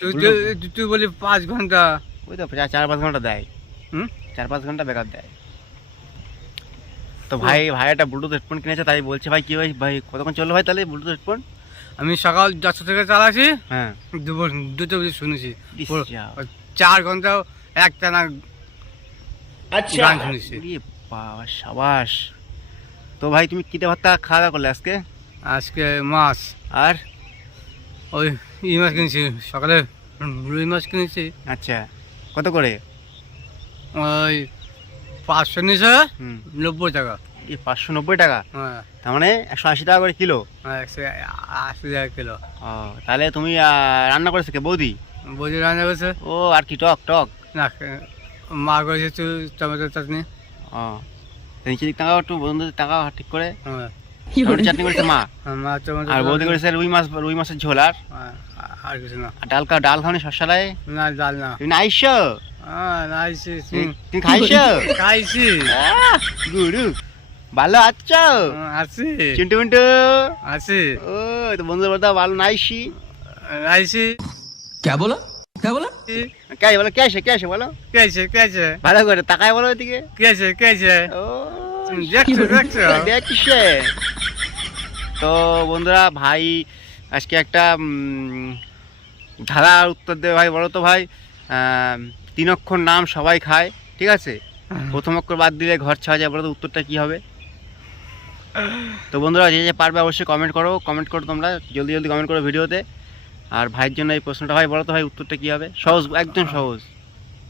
তুই তুই- বলি পাঁচ ঘণ্টা। ওই তো চার- পাঁচ ঘণ্টা দেয়। হুম? চার পাঁচ ঘণ্টা বেকার দেয়। তো ভাই ভাই একটা ব্লুটুথ হেডফোন কিনেছে তাই বলছে ভাই কি ভাই ভাই কতক্ষণ চলল ভাই তাহলে ব্লুটুথ হেডফোন আমি সকাল দশটা থেকে চালাচ্ছি হ্যাঁ। দুপুর দুটো অবধি শুনেছি। চার ঘণ্টা এক টানা গান শুনেছি। বাবা সাবাস। তো ভাই তুমি কিতে ভাতটা খাওয়া দাওয়া করলে আজকে? আজকে মাছ। আর? ওই ই মাছ কিনেছি সকালে রুই মাছ কিনেছি। আচ্ছা কত করে? ওই পাঁচশো হুম। নব্বই টাকা। এই পাঁচশো নব্বই টাকা? হ্যাঁ। তার মানে একশো আশি টাকা করে কিলো? হ্যাঁ, একশো আশি টাকা কিলো। ও তাহলে তুমি রান্না করেছ কে বৌদি? বজি রান্না করছে। ও আর কি টক টক? না মা করেছে টমেটো চাটনি। ও তো নিচে দিক টাকাও একটু বন্ধুদের টাকা ঠিক করে। হ্যাঁ। ভালো আছো আছি চিন্টু মিন্টু আছি ও তো বন্ধু বলতো ভালো নাইসি কে বলো কে বলো কে বলো কে কে বলো কে আছে কে আছে ভালো করে তাকায় বলো ওইদিকে কে আছে কে আছে ও দেখছ দেখছ দেখছে তো বন্ধুরা ভাই আজকে একটা ধারা উত্তর দেবে ভাই বলো তো ভাই। তিন অক্ষর নাম সবাই খায় ঠিক আছে? প্রথম অক্ষর বাদ দিলে ঘর ছাওয়া যায় বলো তো উত্তরটা কি হবে? তো বন্ধুরা যে যে পারবে অবশ্যই কমেন্ট করো। কমেন্ট করো তোমরা জলদি জলদি কমেন্ট করো ভিডিওতে। আর ভাইয়ের জন্য এই প্রশ্নটা ভাই বলো তো ভাই উত্তরটা কি হবে? সহজ একদম সহজ।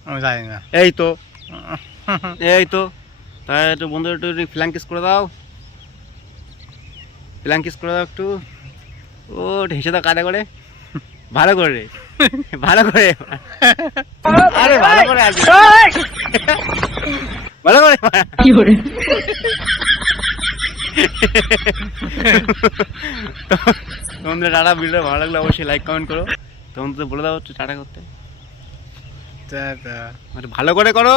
আমি জানি না। এই তো। এই তো। তাহলে একটু বন্ধু একটু ফ্ল্যাং কিস করে দাও। ফ্ল্যাং কিস করে দাও একটু। ও হেসে দাও কাদা করে। ভালো করে ভালো করে। আরে ভালো করে ভালো করে। তো তোমাদের টাটা ভিডিও ভালো লাগলে অবশ্যই লাইক কমেন্ট করো। তোমাদের বলে দাও একটু টাটা করতে। ভালো করে করো।